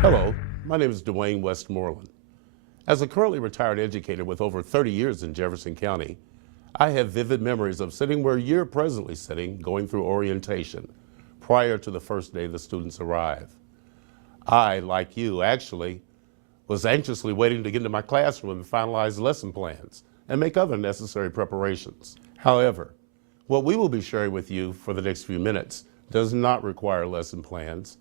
Hello, my name is Dwayne Westmoreland. As a currently retired educator with over 30 years in Jefferson County, I have vivid memories of sitting where you're presently sitting, going through orientation, prior to the first day the students arrive. I, like you, actually, was anxiously waiting to get into my classroom and finalize lesson plans and make other necessary preparations. However, what we will be sharing with you for the next few minutes does not require lesson plans,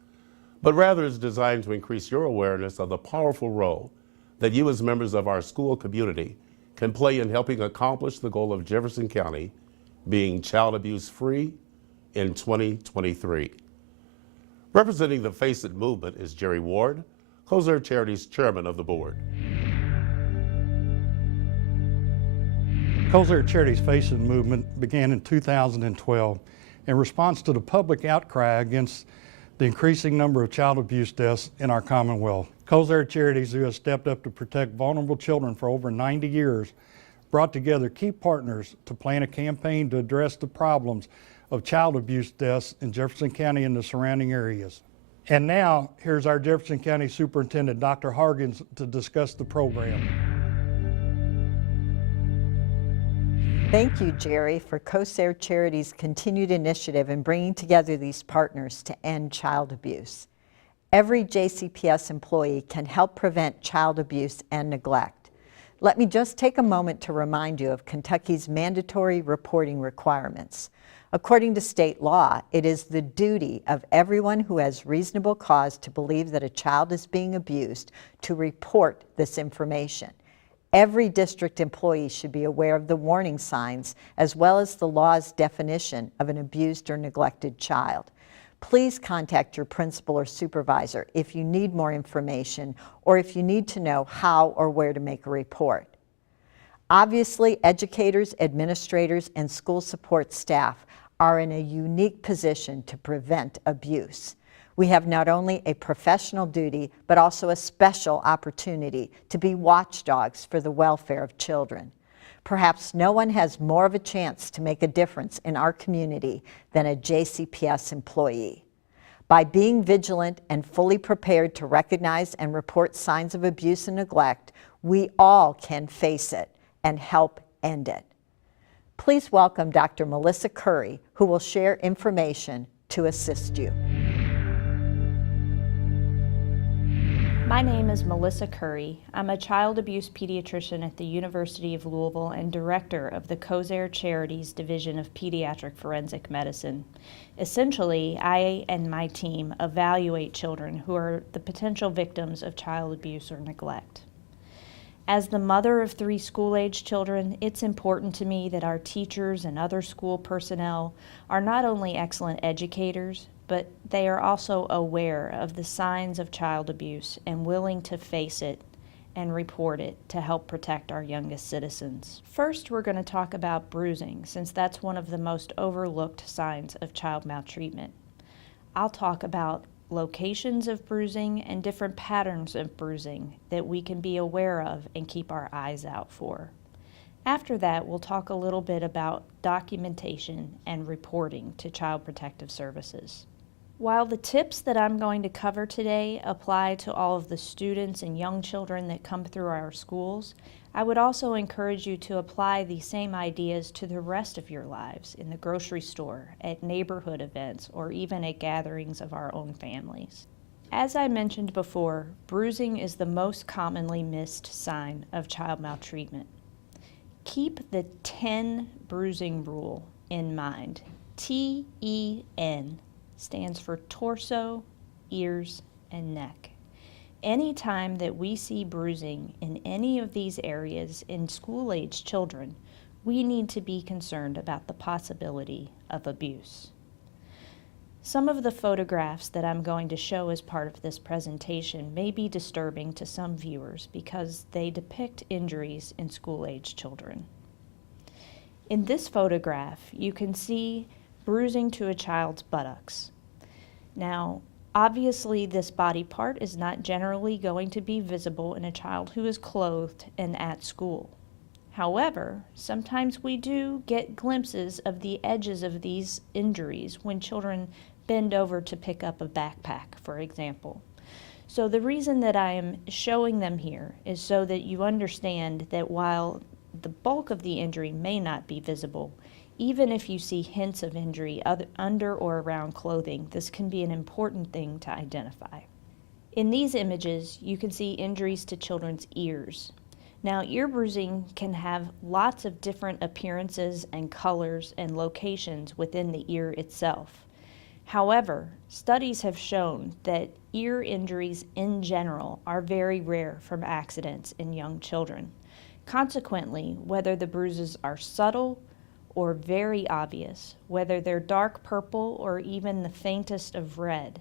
but rather is designed to increase your awareness of the powerful role that you as members of our school community can play in helping accomplish the goal of Jefferson County being child abuse free in 2023. Representing the Face It movement is Jerry Ward, Kozer Charities Chairman of the Board. Kozer Charities Face It movement began in 2012 in response to the public outcry against the increasing number of child abuse deaths in our Commonwealth. Kozer Charities, who has stepped up to protect vulnerable children for over 90 years, brought together key partners to plan a campaign to address the problems of child abuse deaths in Jefferson County and the surrounding areas. And now, here's our Jefferson County Superintendent, Dr. Hargens, to discuss the program. Thank you, Jerry, for Kozer Charities' continued initiative in bringing together these partners to end child abuse. Every JCPS employee can help prevent child abuse and neglect. Let me just take a moment to remind you of Kentucky's mandatory reporting requirements. According to state law, it is the duty of everyone who has reasonable cause to believe that a child is being abused to report this information. Every district employee should be aware of the warning signs as well as the law's definition of an abused or neglected child. Please contact your principal or supervisor if you need more information or if you need to know how or where to make a report. Obviously, educators, administrators, and school support staff are in a unique position to prevent abuse. We have not only a professional duty, but also a special opportunity to be watchdogs for the welfare of children. Perhaps no one has more of a chance to make a difference in our community than a JCPS employee. By being vigilant and fully prepared to recognize and report signs of abuse and neglect, we all can face it and help end it. Please welcome Dr. Melissa Curry, who will share information to assist you. My name is Melissa Curry. I'm a child abuse pediatrician at the University of Louisville and director of the Kozer Charities Division of Pediatric Forensic Medicine. Essentially, I and my team evaluate children who are the potential victims of child abuse or neglect. As the mother of 3 school-age children, it's important to me that our teachers and other school personnel are not only excellent educators, but they are also aware of the signs of child abuse and willing to face it and report it to help protect our youngest citizens. First, we're going to talk about bruising, since that's one of the most overlooked signs of child maltreatment. I'll talk about locations of bruising and different patterns of bruising that we can be aware of and keep our eyes out for. After that, we'll talk a little bit about documentation and reporting to Child Protective Services. While the tips that I'm going to cover today apply to all of the students and young children that come through our schools, I would also encourage you to apply these same ideas to the rest of your lives in the grocery store, at neighborhood events, or even at gatherings of our own families. As I mentioned before, bruising is the most commonly missed sign of child maltreatment. Keep the 10 bruising rule in mind. TEN stands for torso, ears, and neck. Anytime that we see bruising in any of these areas in school-age children, we need to be concerned about the possibility of abuse. Some of the photographs that I'm going to show as part of this presentation may be disturbing to some viewers because they depict injuries in school-age children. In this photograph, you can see bruising to a child's buttocks. Now, obviously, this body part is not generally going to be visible in a child who is clothed and at school. However, sometimes we do get glimpses of the edges of these injuries when children bend over to pick up a backpack, for example. So the reason that I am showing them here is so that you understand that while the bulk of the injury may not be visible, even if you see hints of injury under or around clothing, this can be an important thing to identify. In these images, you can see injuries to children's ears. Now, ear bruising can have lots of different appearances and colors and locations within the ear itself. However, studies have shown that ear injuries in general are very rare from accidents in young children. Consequently, whether the bruises are subtle or very obvious, whether they're dark purple or even the faintest of red,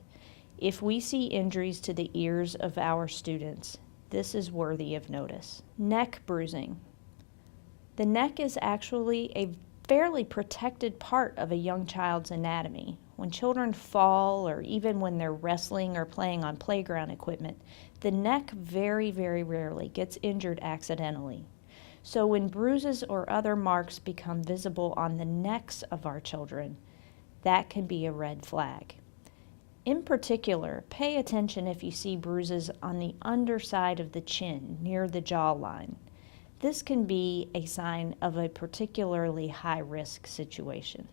if we see injuries to the ears of our students, this is worthy of notice. Neck bruising. The neck is actually a fairly protected part of a young child's anatomy. When children fall, or even when they're wrestling or playing on playground equipment, the neck very, very rarely gets injured accidentally. So when bruises or other marks become visible on the necks of our children, that can be a red flag. In particular, pay attention if you see bruises on the underside of the chin, near the jawline. This can be a sign of a particularly high-risk situation.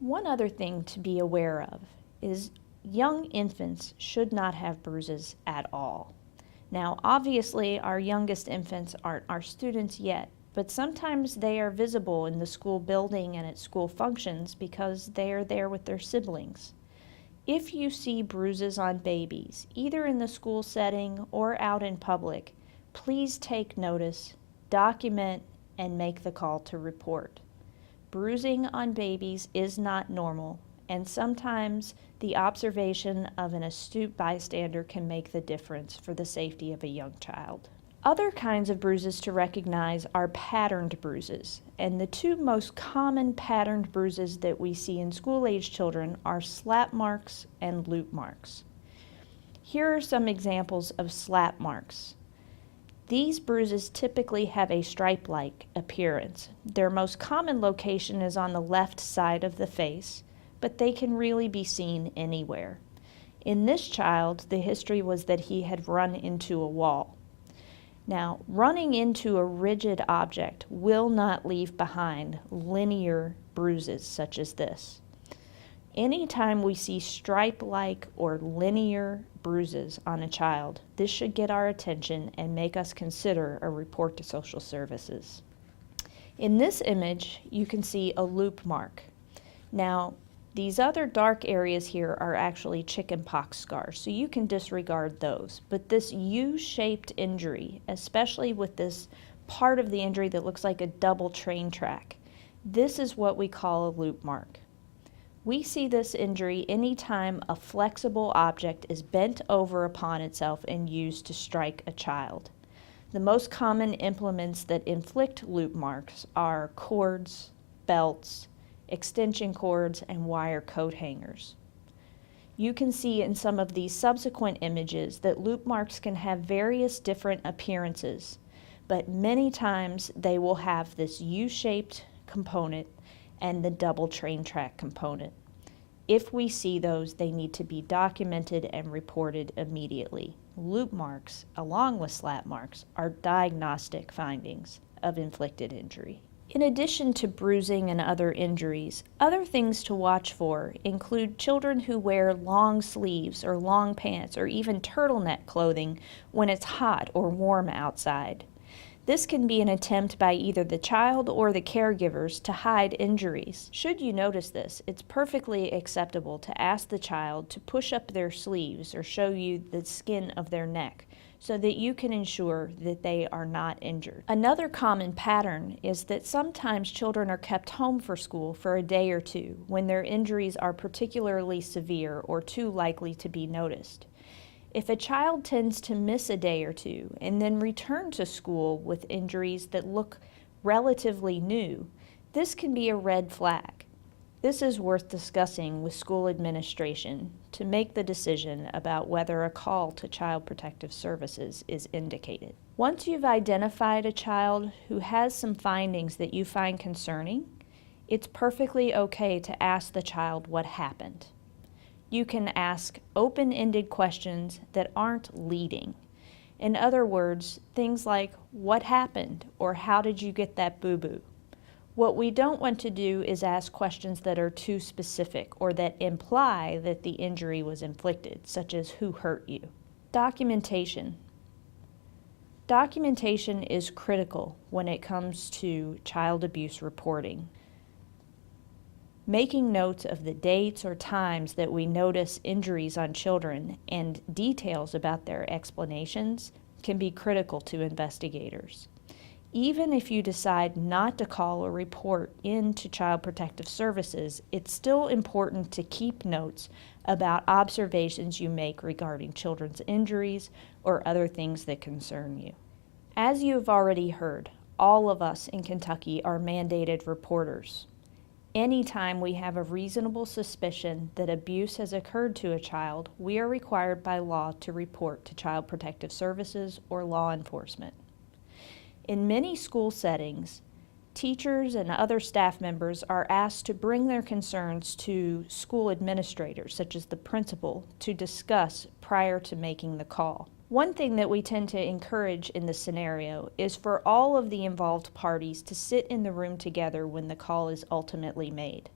One other thing to be aware of is young infants should not have bruises at all. Now, obviously, our youngest infants aren't our students yet, but sometimes they are visible in the school building and at school functions because they are there with their siblings. If you see bruises on babies, either in the school setting or out in public, please take notice, document, and make the call to report. Bruising on babies is not normal, and sometimes the observation of an astute bystander can make the difference for the safety of a young child. Other kinds of bruises to recognize are patterned bruises, and the two most common patterned bruises that we see in school-age children are slap marks and loop marks. Here are some examples of slap marks. These bruises typically have a stripe-like appearance. Their most common location is on the left side of the face, but they can really be seen anywhere. In this child, the history was that he had run into a wall. Now, running into a rigid object will not leave behind linear bruises such as this. Anytime we see stripe-like or linear bruises on a child, this should get our attention and make us consider a report to social services. In this image, you can see a loop mark. Now, these other dark areas here are actually chickenpox scars, so you can disregard those. But this U-shaped injury, especially with this part of the injury that looks like a double train track, this is what we call a loop mark. We see this injury anytime a flexible object is bent over upon itself and used to strike a child. The most common implements that inflict loop marks are cords, belts, extension cords, and wire coat hangers. You can see in some of these subsequent images that loop marks can have various different appearances, but many times they will have this U-shaped component and the double train track component. If we see those, they need to be documented and reported immediately. Loop marks, along with slap marks, are diagnostic findings of inflicted injury. In addition to bruising and other injuries, other things to watch for include children who wear long sleeves or long pants or even turtleneck clothing when it's hot or warm outside. This can be an attempt by either the child or the caregivers to hide injuries. Should you notice this, it's perfectly acceptable to ask the child to push up their sleeves or show you the skin of their neck, so that you can ensure that they are not injured. Another common pattern is that sometimes children are kept home for school for a day or two when their injuries are particularly severe or too likely to be noticed. If a child tends to miss a day or two and then return to school with injuries that look relatively new, this can be a red flag. This is worth discussing with school administration to make the decision about whether a call to Child Protective Services is indicated. Once you've identified a child who has some findings that you find concerning, it's perfectly okay to ask the child what happened. You can ask open-ended questions that aren't leading. In other words, things like, what happened? Or how did you get that boo-boo? What we don't want to do is ask questions that are too specific or that imply that the injury was inflicted, such as who hurt you. Documentation. Documentation is critical when it comes to child abuse reporting. Making notes of the dates or times that we notice injuries on children and details about their explanations can be critical to investigators. Even if you decide not to call or report into Child Protective Services, it's still important to keep notes about observations you make regarding children's injuries or other things that concern you. As you have already heard, all of us in Kentucky are mandated reporters. Anytime we have a reasonable suspicion that abuse has occurred to a child, we are required by law to report to Child Protective Services or law enforcement. In many school settings, teachers and other staff members are asked to bring their concerns to school administrators, such as the principal, to discuss prior to making the call. One thing that we tend to encourage in this scenario is for all of the involved parties to sit in the room together when the call is ultimately made.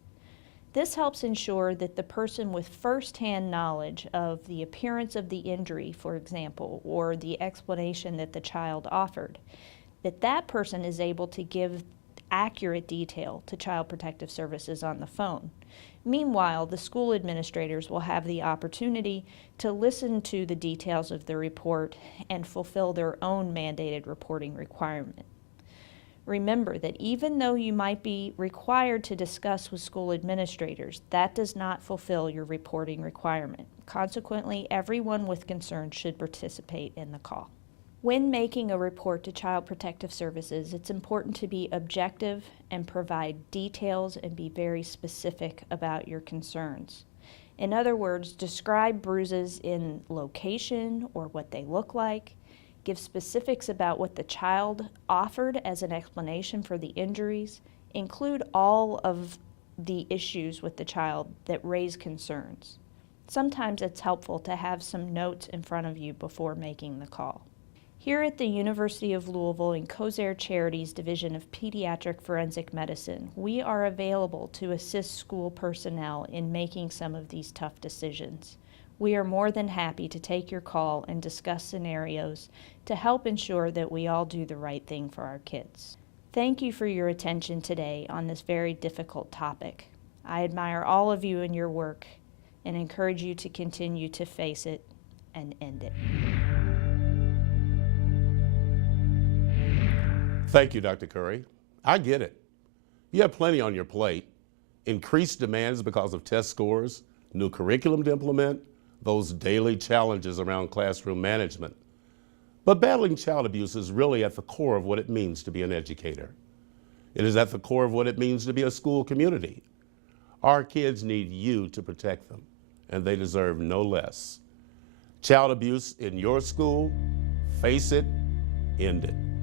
This helps ensure that the person with first-hand knowledge of the appearance of the injury, for example, or the explanation that the child offered, that person is able to give accurate detail to Child Protective Services on the phone. Meanwhile, the school administrators will have the opportunity to listen to the details of the report and fulfill their own mandated reporting requirement. Remember that even though you might be required to discuss with school administrators, that does not fulfill your reporting requirement. Consequently, everyone with concern should participate in the call. When making a report to Child Protective Services, it's important to be objective and provide details and be very specific about your concerns. In other words, describe bruises in location or what they look like, give specifics about what the child offered as an explanation for the injuries, include all of the issues with the child that raise concerns. Sometimes it's helpful to have some notes in front of you before making the call. Here at the University of Louisville in Cosair Charities Division of Pediatric Forensic Medicine, we are available to assist school personnel in making some of these tough decisions. We are more than happy to take your call and discuss scenarios to help ensure that we all do the right thing for our kids. Thank you for your attention today on this very difficult topic. I admire all of you and your work and encourage you to continue to face it and end it. Thank you, Dr. Curry. I get it. You have plenty on your plate. Increased demands because of test scores, new curriculum to implement, those daily challenges around classroom management. But battling child abuse is really at the core of what it means to be an educator. It is at the core of what it means to be a school community. Our kids need you to protect them, and they deserve no less. Child abuse in your school, face it, end it.